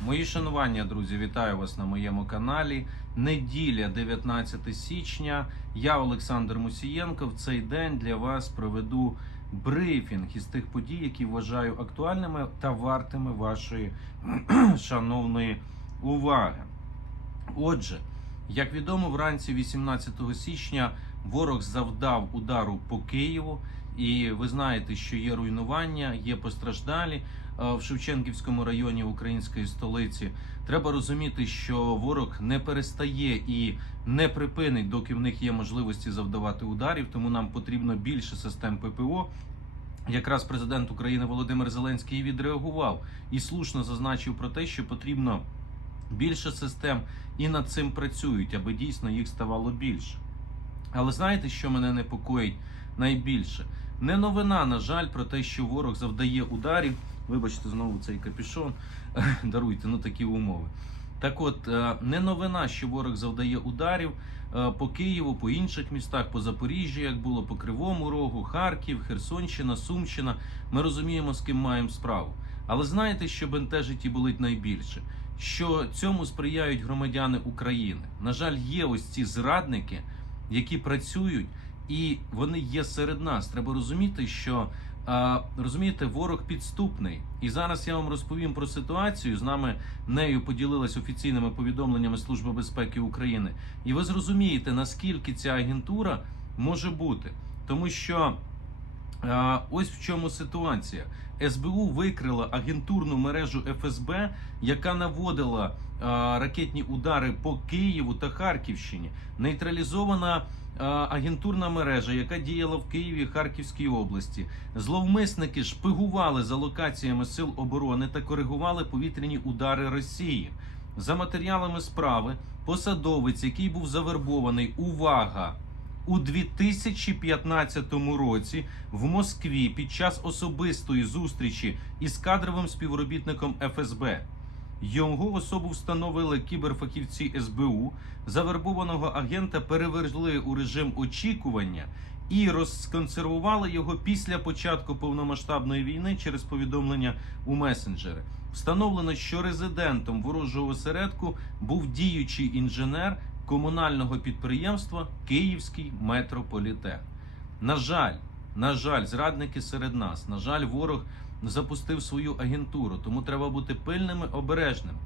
Мої шанування, друзі, вітаю вас на моєму каналі. Неділя, 19 січня. Я, Олександр Мусієнко, в цей день для вас проведу брифінг із тих подій, які вважаю актуальними та вартими вашої шановної уваги. Отже, як відомо, вранці 18 січня ворог завдав удару по Києву, і ви знаєте, що є руйнування, є постраждалі в Шевченківському районі української столиці. Треба розуміти, що ворог не перестає і не припинить, доки в них є можливості завдавати ударів. Тому нам потрібно більше систем ППО. Якраз президент України Володимир Зеленський відреагував і слушно зазначив про те, що потрібно більше систем і над цим працюють, аби дійсно їх ставало більше. Але знаєте, що мене непокоїть найбільше? Не новина, на жаль, про те, що ворог завдає ударів. Вибачте, знову цей капюшон. Даруйте, ну такі умови. Так от, е, не новина, що ворог завдає ударів е, по Києву, по інших містах, по Запоріжжю, як було, по Кривому Рогу, Харків, Херсонщина, Сумщина. Ми розуміємо, з ким маємо справу. Але знаєте, що бентежить і болить найбільше? Що цьому сприяють громадяни України. На жаль, є ось ці зрадники, які працюють, і вони є серед нас. Треба розуміти, що а, розумієте, ворог підступний. І зараз я вам розповім про ситуацію. З нами нею поділилась офіційними повідомленнями Служби безпеки України. І ви зрозумієте, наскільки ця агентура може бути, тому що. А, Ось в чому ситуація. СБУ викрила агентурну мережу ФСБ, яка наводила ракетні удари по Києву та Харківщині. Нейтралізована агентурна мережа, яка діяла в Києві Харківській області. Зловмисники шпигували за локаціями сил оборони та коригували повітряні удари Росії. За матеріалами справи, посадовець, який був завербований, увага! у 2015 році в Москві під час особистої зустрічі із кадровим співробітником ФСБ. Його особу встановили кіберфахівці СБУ. Завербованого агента перевели у режим очікування і розконсервували його після початку повномасштабної війни через повідомлення у месенджери. Встановлено, що резидентом ворожого осередку був діючий інженер комунального підприємства Київський метрополітен. На жаль, на жаль, зрадники серед нас. На жаль, ворог запустив свою агентуру, тому треба бути пильними, обережними.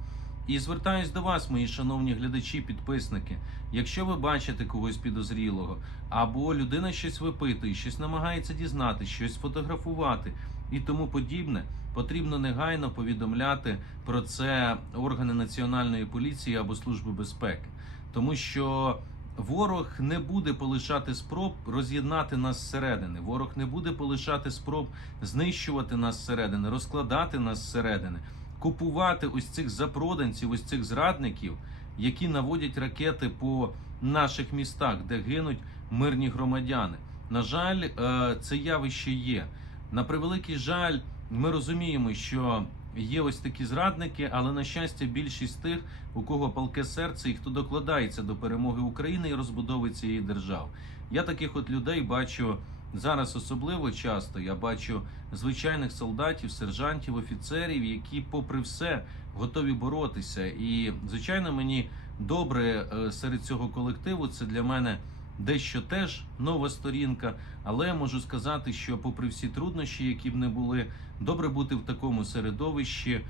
І звертаюсь до вас, мої шановні глядачі, підписники. Якщо ви бачите когось підозрілого, або людина щось випитує, щось намагається дізнати, щось фотографувати і тому подібне, потрібно негайно повідомляти про це органи національної поліції або служби безпеки тому що ворог не буде полишати спроб роз'єднати нас зсередини. Ворог не буде полишати спроб знищувати нас зсередини, розкладати нас зсередини, купувати ось цих запроданців, ось цих зрадників, які наводять ракети по наших містах, де гинуть мирні громадяни. На жаль, е, це явище є. На превеликий жаль, ми розуміємо, що Є ось такі зрадники, але на щастя, більшість тих, у кого палке серце і хто докладається до перемоги України і розбудови цієї держави. Я таких от людей бачу зараз особливо часто. Я бачу звичайних солдатів, сержантів, офіцерів, які, попри все, готові боротися. І звичайно, мені добре е, серед цього колективу. Це для мене. Дещо теж нова сторінка, але я можу сказати, що, попри всі труднощі, які б не були, добре бути в такому середовищі,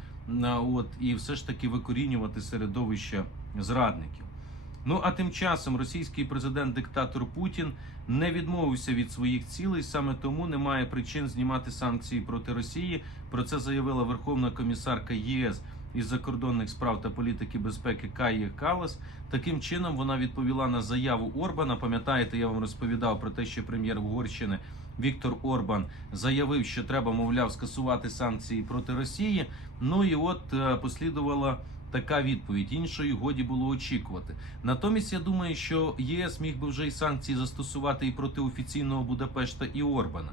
от і все ж таки викорінювати середовище зрадників. Ну а тим часом російський президент-диктатор Путін не відмовився від своїх цілей, саме тому немає причин знімати санкції проти Росії. Про це заявила Верховна комісарка ЄС із закордонних справ та політики безпеки Каї Калас. Таким чином вона відповіла на заяву Орбана. Пам'ятаєте, я вам розповідав про те, що прем'єр Угорщини Віктор Орбан заявив, що треба, мовляв, скасувати санкції проти Росії. Ну і от е, послідувала. Така відповідь іншої годі було очікувати. Натомість я думаю, що ЄС міг би вже й санкції застосувати і проти офіційного Будапешта і Орбана.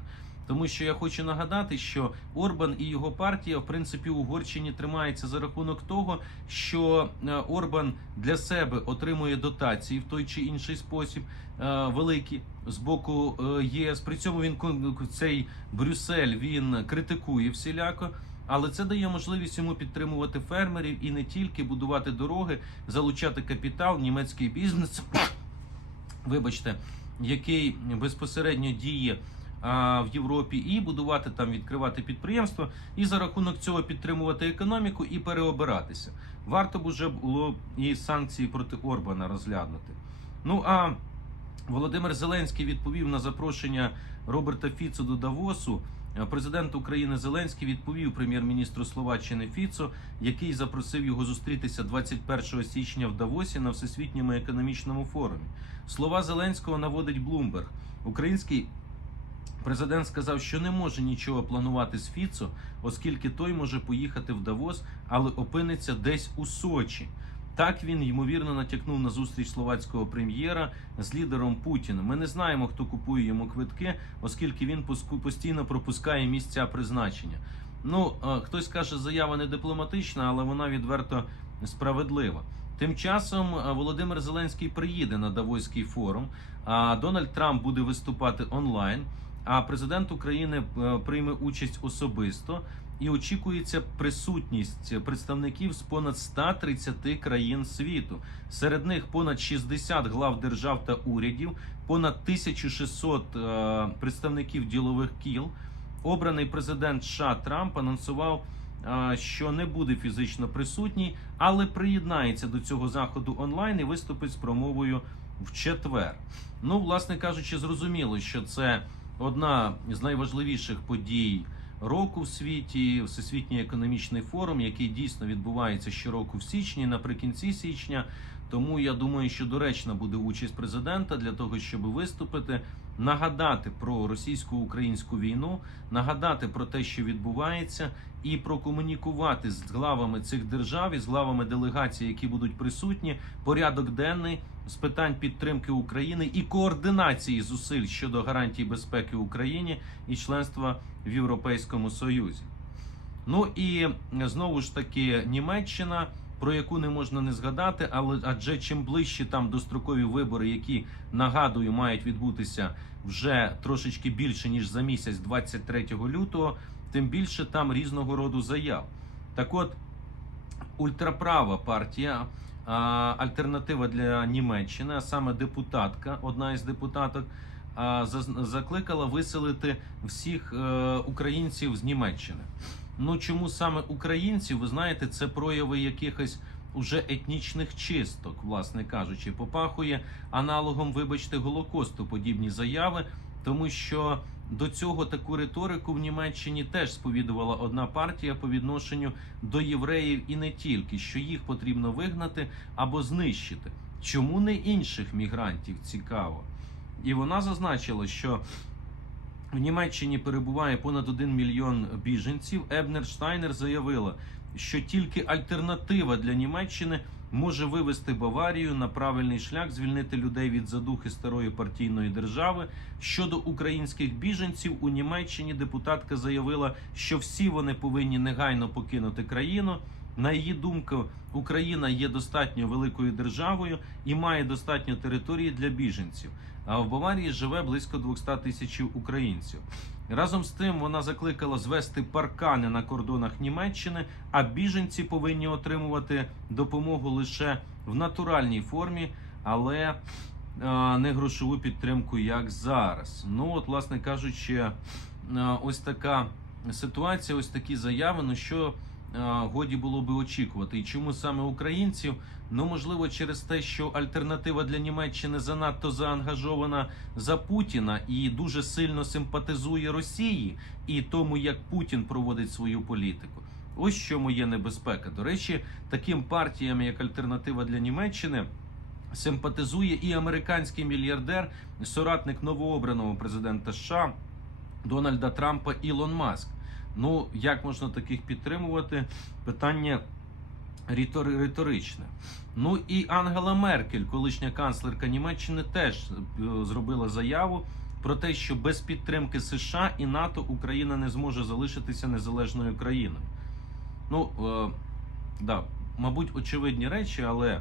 Тому що я хочу нагадати, що Орбан і його партія, в принципі, Угорщині тримається за рахунок того, що е, Орбан для себе отримує дотації в той чи інший спосіб е, великі з боку е, ЄС. При цьому він цей Брюссель він критикує всіляко. Але це дає можливість йому підтримувати фермерів і не тільки будувати дороги, залучати капітал, німецький бізнес, вибачте, який безпосередньо діє в Європі, і будувати там, відкривати підприємства, і за рахунок цього підтримувати економіку і переобиратися. Варто б уже було і санкції проти Орбана розглянути. Ну а Володимир Зеленський відповів на запрошення Роберта Фіцо до Давосу. Президент України Зеленський відповів прем'єр-міністру Словаччини Фіцо, який запросив його зустрітися 21 січня в Давосі на всесвітньому економічному форумі. Слова Зеленського наводить Блумберг. Український президент сказав, що не може нічого планувати з Фіцо, оскільки той може поїхати в Давос, але опиниться десь у Сочі. Так він ймовірно натякнув на зустріч словацького прем'єра з лідером Путіна. Ми не знаємо, хто купує йому квитки, оскільки він постійно пропускає місця призначення. Ну е, хтось каже, заява не дипломатична, але вона відверто справедлива. Тим часом е, Володимир Зеленський приїде на Давоський форум. А Дональд Трамп буде виступати онлайн. А президент України е, прийме участь особисто і очікується присутність представників з понад 130 країн світу. Серед них понад 60 глав держав та урядів, понад 1600 е, представників ділових кіл. Обраний президент США Трамп анонсував, е, що не буде фізично присутній, але приєднається до цього заходу онлайн і виступить з промовою в четвер. Ну, власне кажучи, зрозуміло, що це одна з найважливіших подій року в світі, Всесвітній економічний форум, який дійсно відбувається щороку в січні, наприкінці січня. Тому я думаю, що доречна буде участь президента для того, щоб виступити, нагадати про російсько-українську війну, нагадати про те, що відбувається, і прокомунікувати з главами цих держав і з главами делегацій, які будуть присутні, порядок денний з питань підтримки України і координації зусиль щодо гарантій безпеки Україні і членства в Європейському Союзі. Ну і знову ж таки Німеччина, про яку не можна не згадати, але адже чим ближче там дострокові вибори, які нагадую, мають відбутися вже трошечки більше ніж за місяць, 23 лютого, тим більше там різного роду заяв. Так от ультраправа партія. Альтернатива для Німеччини, а саме депутатка, одна із депутаток, закликала виселити всіх е, українців з Німеччини. Ну чому саме українців? Ви знаєте, це прояви якихось уже етнічних чисток, власне кажучи, попахує аналогом, вибачте, голокосту подібні заяви, тому що до цього таку риторику в Німеччині теж сповідувала одна партія по відношенню до євреїв і не тільки, що їх потрібно вигнати або знищити. Чому не інших мігрантів цікаво? І вона зазначила, що в Німеччині перебуває понад 1 мільйон біженців. Ебнер Штайнер заявила, що тільки альтернатива для Німеччини може вивести Баварію на правильний шлях, звільнити людей від задухи старої партійної держави. Щодо українських біженців у Німеччині депутатка заявила, що всі вони повинні негайно покинути країну. На її думку, Україна є достатньо великою державою і має достатньо території для біженців. А в Баварії живе близько 200 тисяч українців. Разом з тим вона закликала звести паркани на кордонах Німеччини, а біженці повинні отримувати допомогу лише в натуральній формі, але не грошову підтримку, як зараз. Ну от, власне кажучи, ось така ситуація, ось такі заяви. Ну що годі було би очікувати, і чому саме українців? Ну, можливо, через те, що альтернатива для Німеччини занадто заангажована за Путіна і дуже сильно симпатизує Росії і тому, як Путін проводить свою політику. Ось що моє небезпека. До речі, таким партіям, як альтернатива для Німеччини, симпатизує і американський мільярдер, соратник новообраного президента США Дональда Трампа Ілон Маск. Ну, як можна таких підтримувати? Питання риторичне. Ну і Ангела Меркель, колишня канцлерка Німеччини, теж е, зробила заяву про те, що без підтримки США і НАТО Україна не зможе залишитися незалежною країною. Ну, е, да, мабуть, очевидні речі, але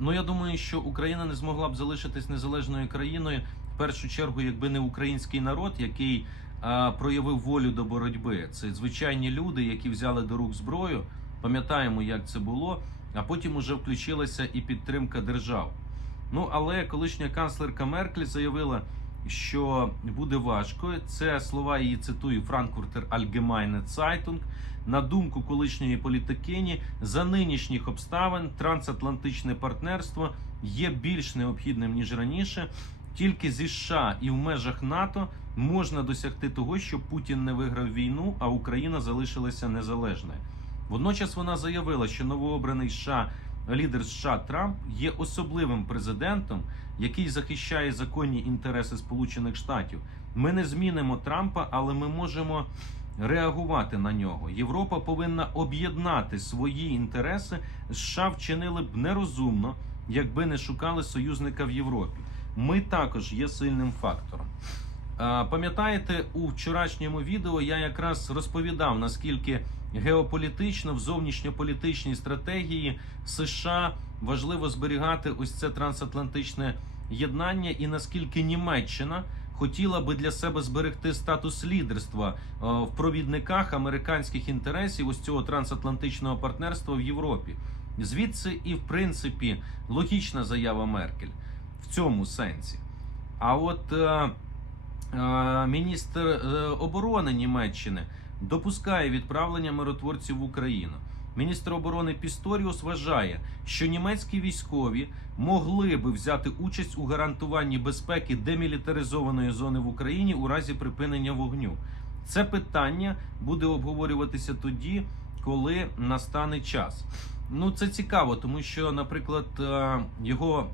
ну я думаю, що Україна не змогла б залишитись незалежною країною в першу чергу, якби не український народ, який проявив волю до боротьби. Це звичайні люди, які взяли до рук зброю. Пам'ятаємо, як це було. А потім уже включилася і підтримка держав. Ну але колишня канцлерка Меркель заявила, що буде важко. Це слова її цитую Frankfurter Allgemeine Zeitung. На думку колишньої політикині, за нинішніх обставин трансатлантичне партнерство є більш необхідним ніж раніше. Тільки зі США і в межах НАТО можна досягти того, щоб Путін не виграв війну, а Україна залишилася незалежною. Водночас вона заявила, що новообраний США лідер США Трамп є особливим президентом, який захищає законні інтереси Сполучених Штатів. Ми не змінимо Трампа, але ми можемо реагувати на нього. Європа повинна об'єднати свої інтереси. США вчинили б нерозумно, якби не шукали союзника в Європі. Ми також є сильним фактором. Пам'ятаєте, у вчорашньому відео я якраз розповідав, наскільки геополітично в зовнішньополітичній стратегії США важливо зберігати ось це трансатлантичне єднання, і наскільки Німеччина хотіла би для себе зберегти статус лідерства е, в провідниках американських інтересів ось цього трансатлантичного партнерства в Європі. Звідси і в принципі логічна заява Меркель в цьому сенсі. А от е, е, міністр е, оборони Німеччини допускає відправлення миротворців в Україну. Міністр оборони Пісторіус вважає, що німецькі військові могли би взяти участь у гарантуванні безпеки демілітаризованої зони в Україні у разі припинення вогню. Це питання буде обговорюватися тоді, коли настане час. Ну це цікаво, тому що, наприклад, е, його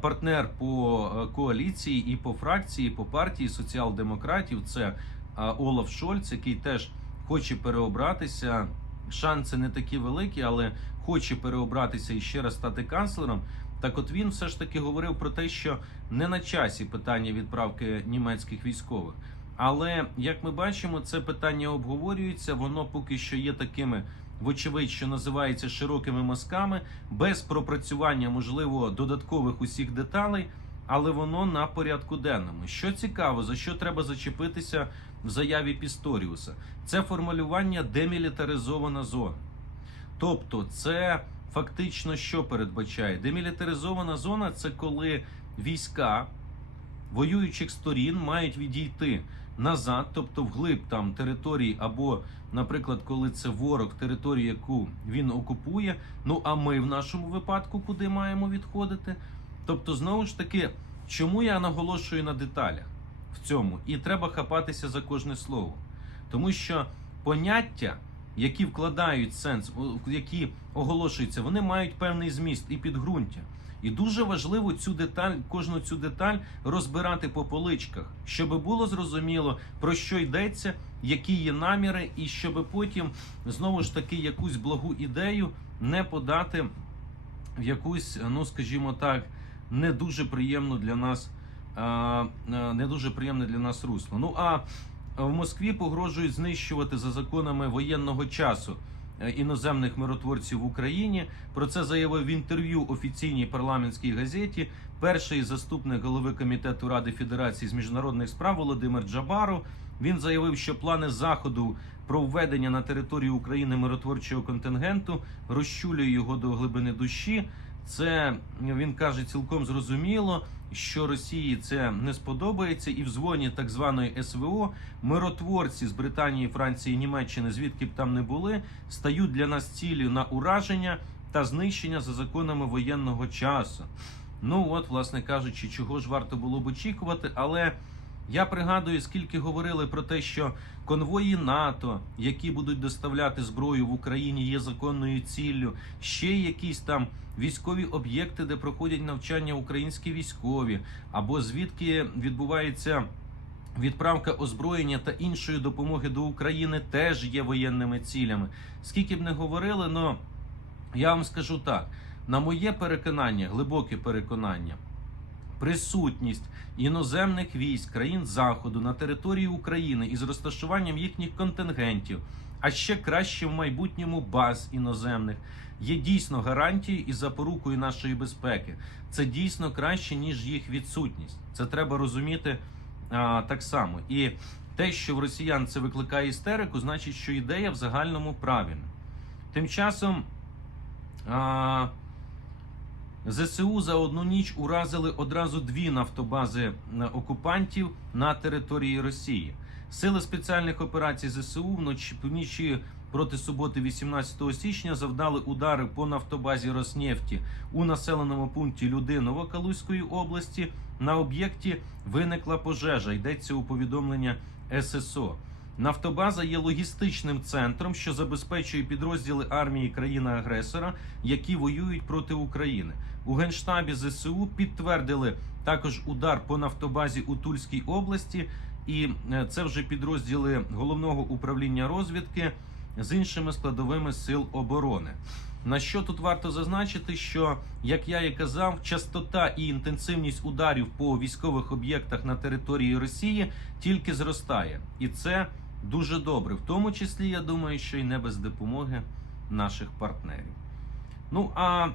партнер по е, коаліції і по фракції, і по партії соціал-демократів це Олаф Шольц, який теж хоче переобратися. Шанси не такі великі, але хоче переобратися і ще раз стати канцлером. Так, от він все ж таки говорив про те, що не на часі питання відправки німецьких військових. Але як ми бачимо, це питання обговорюється. Воно поки що є такими, вочевидь, що називається широкими мазками, без пропрацювання, можливо, додаткових усіх деталей, але воно на порядку денному. Що цікаво, за що треба зачепитися в заяві Пісторіуса, це формулювання демілітаризована зона. Тобто, це фактично що передбачає? Демілітаризована зона це коли війська воюючих сторін мають відійти назад, тобто вглиб там території, або, наприклад, коли це ворог територію, яку він окупує. Ну а ми в нашому випадку куди маємо відходити? Тобто, знову ж таки, чому я наголошую на деталях в цьому? І треба хапатися за кожне слово, тому що поняття. Які вкладають сенс, які оголошуються, вони мають певний зміст і підґрунтя. І дуже важливо цю деталь, кожну цю деталь розбирати по поличках, щоб було зрозуміло про що йдеться, які є наміри, і щоб потім знову ж таки якусь благу ідею не подати в якусь, ну скажімо так, не дуже приємну для нас, не дуже приємне для нас русло. Ну а в Москві погрожують знищувати за законами воєнного часу іноземних миротворців в Україні. Про це заявив в інтерв'ю офіційній парламентській газеті перший заступник голови комітету Ради Федерації з міжнародних справ Володимир Джабаров. Він заявив, що плани заходу про введення на територію України миротворчого контингенту розчулює його до глибини душі. Це він каже цілком зрозуміло, що Росії це не сподобається, і в дзвоні так званої СВО миротворці з Британії, Франції, Німеччини, звідки б там не були, стають для нас ціллю на ураження та знищення за законами воєнного часу. Ну от, власне кажучи, чого ж варто було б очікувати, але. Я пригадую, скільки говорили про те, що конвої НАТО, які будуть доставляти зброю в Україні, є законною ціллю. Ще якісь там військові об'єкти, де проходять навчання українські військові, або звідки відбувається відправка озброєння та іншої допомоги до України, теж є воєнними цілями. Скільки б не говорили, но я вам скажу так: на моє переконання, глибоке переконання присутність іноземних військ країн Заходу на території України із розташуванням їхніх контингентів, а ще краще в майбутньому баз іноземних, є дійсно гарантією і запорукою нашої безпеки. Це дійсно краще ніж їх відсутність. Це треба розуміти а, так само. І те, що в росіян це викликає істерику, значить, що ідея в загальному правильна. Тим часом а, ЗСУ за одну ніч уразили одразу дві нафтобази е, окупантів на території Росії. Сили спеціальних операцій ЗСУ вночі проти суботи, 18 січня, завдали удари по нафтобазі Роснефті у населеному пункті Людиново Калузької області. На об'єкті виникла пожежа. Йдеться у повідомлення ССО. Нафтобаза є логістичним центром, що забезпечує підрозділи армії країни-агресора, які воюють проти України. У генштабі ЗСУ підтвердили також удар по нафтобазі у Тульській області, і е, це вже підрозділи головного управління розвідки з іншими складовими сил оборони. На що тут варто зазначити, що як я і казав, частота і інтенсивність ударів по військових об'єктах на території Росії тільки зростає, і це дуже добре. В тому числі, я думаю, що й не без допомоги наших партнерів. Ну а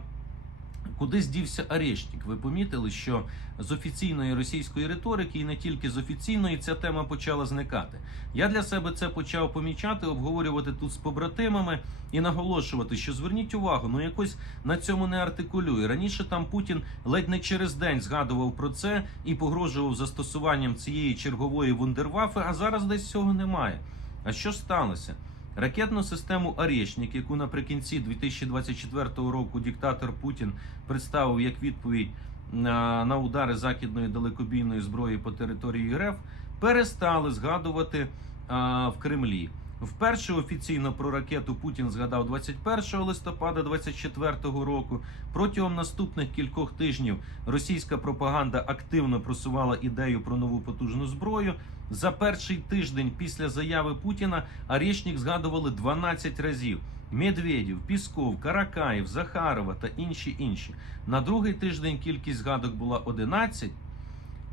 куди здівся Арештік? Ви помітили, що з офіційної російської риторики, і не тільки з офіційної, ця тема почала зникати. Я для себе це почав помічати, обговорювати тут з побратимами і наголошувати, що зверніть увагу, ну якось на цьому не артикулює. Раніше там Путін ледь не через день згадував про це і погрожував застосуванням цієї чергової вундервафи, а зараз десь цього немає. А що сталося? Ракетну систему «Орєшнік», яку наприкінці 2024 року диктатор Путін представив як відповідь на, на удари західної далекобійної зброї по території РФ, перестали згадувати в Кремлі. Вперше офіційно про ракету Путін згадав 21 листопада 2024 року. Протягом наступних кількох тижнів російська пропаганда активно просувала ідею про нову потужну зброю. За перший тиждень після заяви Путіна Арешник згадували 12 разів. Медведєв, Пісков, Каракаєв, Захарова та інші інші. На другий тиждень кількість згадок була 11,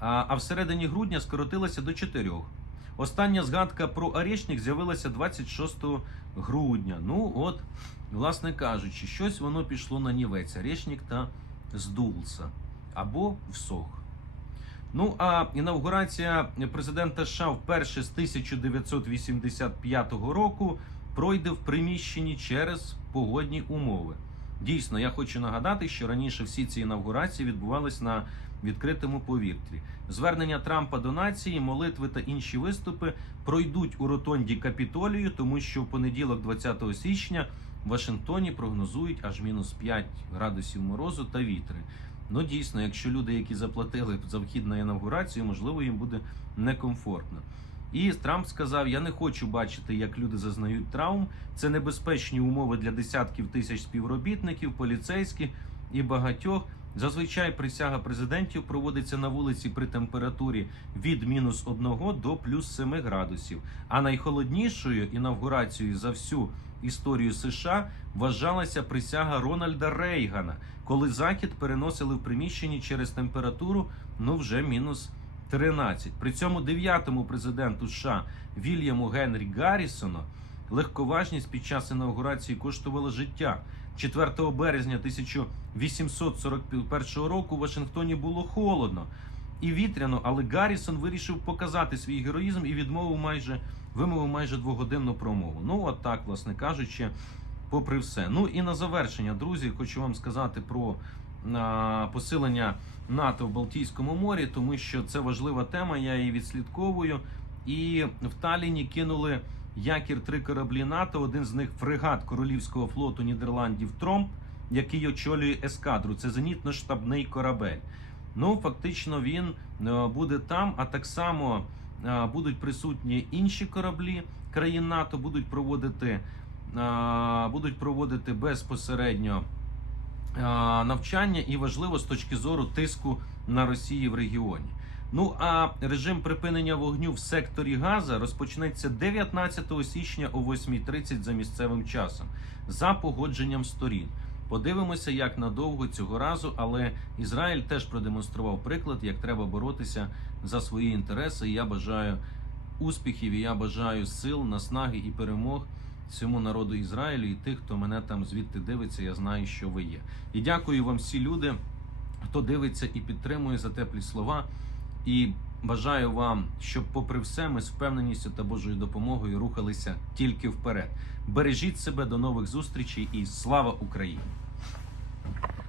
а а в середині грудня скоротилася до 4. Остання згадка про Арешник з'явилася 26 грудня. Ну от, власне кажучи, щось воно пішло на нівець. Арешник та здулся або всох. Ну а інавгурація президента США вперше з 1985 року пройде в приміщенні через погодні умови. Дійсно, я хочу нагадати, що раніше всі ці інавгурації відбувались на відкритому повітрі. Звернення Трампа до нації, молитви та інші виступи пройдуть у ротонді Капітолію, тому що в понеділок, 20 січня, в Вашингтоні прогнозують аж мінус 5 градусів морозу та вітри. Ну дійсно, якщо люди, які заплатили за вхід на інавгурацію, можливо, їм буде некомфортно. І Трамп сказав: Я не хочу бачити, як люди зазнають травм. Це небезпечні умови для десятків тисяч співробітників, поліцейських і багатьох. Зазвичай присяга президентів проводиться на вулиці при температурі від мінус 1 до плюс 7 градусів. А найхолоднішою інавгурацією за всю історію США вважалася присяга Рональда Рейгана, коли захід переносили в приміщенні через температуру ну вже мінус 13. При цьому дев'ятому президенту США Вільяму Генрі Гаррісону легковажність під час інаугурації коштувала життя. 4 березня 1841 року в Вашингтоні було холодно і вітряно, але Гаррісон вирішив показати свій героїзм і відмовив майже вимовив майже двогодинну промову. Ну от так, власне кажучи, попри все. Ну і на завершення, друзі, хочу вам сказати про посилення НАТО в Балтійському морі, тому що це важлива тема. Я її відслідковую. І в Таліні кинули якір три кораблі НАТО. Один з них фрегат Королівського флоту Нідерландів Тромп, який очолює ескадру. Це зенітно-штабний корабель. Ну, фактично, він е, буде там, а так само е, будуть присутні інші кораблі країн НАТО, будуть проводити, е, будуть проводити безпосередньо навчання і важливо з точки зору тиску на Росії в регіоні. Ну а режим припинення вогню в секторі Газа розпочнеться 19 січня о 8.30 за місцевим часом за погодженням сторін. Подивимося, як надовго цього разу, але Ізраїль теж продемонстрував приклад, як треба боротися за свої інтереси. Я бажаю успіхів, і я бажаю сил, наснаги і перемог цьому народу Ізраїлю і тих, хто мене там звідти дивиться. Я знаю, що ви є. І дякую вам всі люди, хто дивиться і підтримує за теплі слова. І Бажаю вам, щоб, попри все, ми з впевненістю та Божою допомогою рухалися тільки вперед. Бережіть себе до нових зустрічей і слава Україні!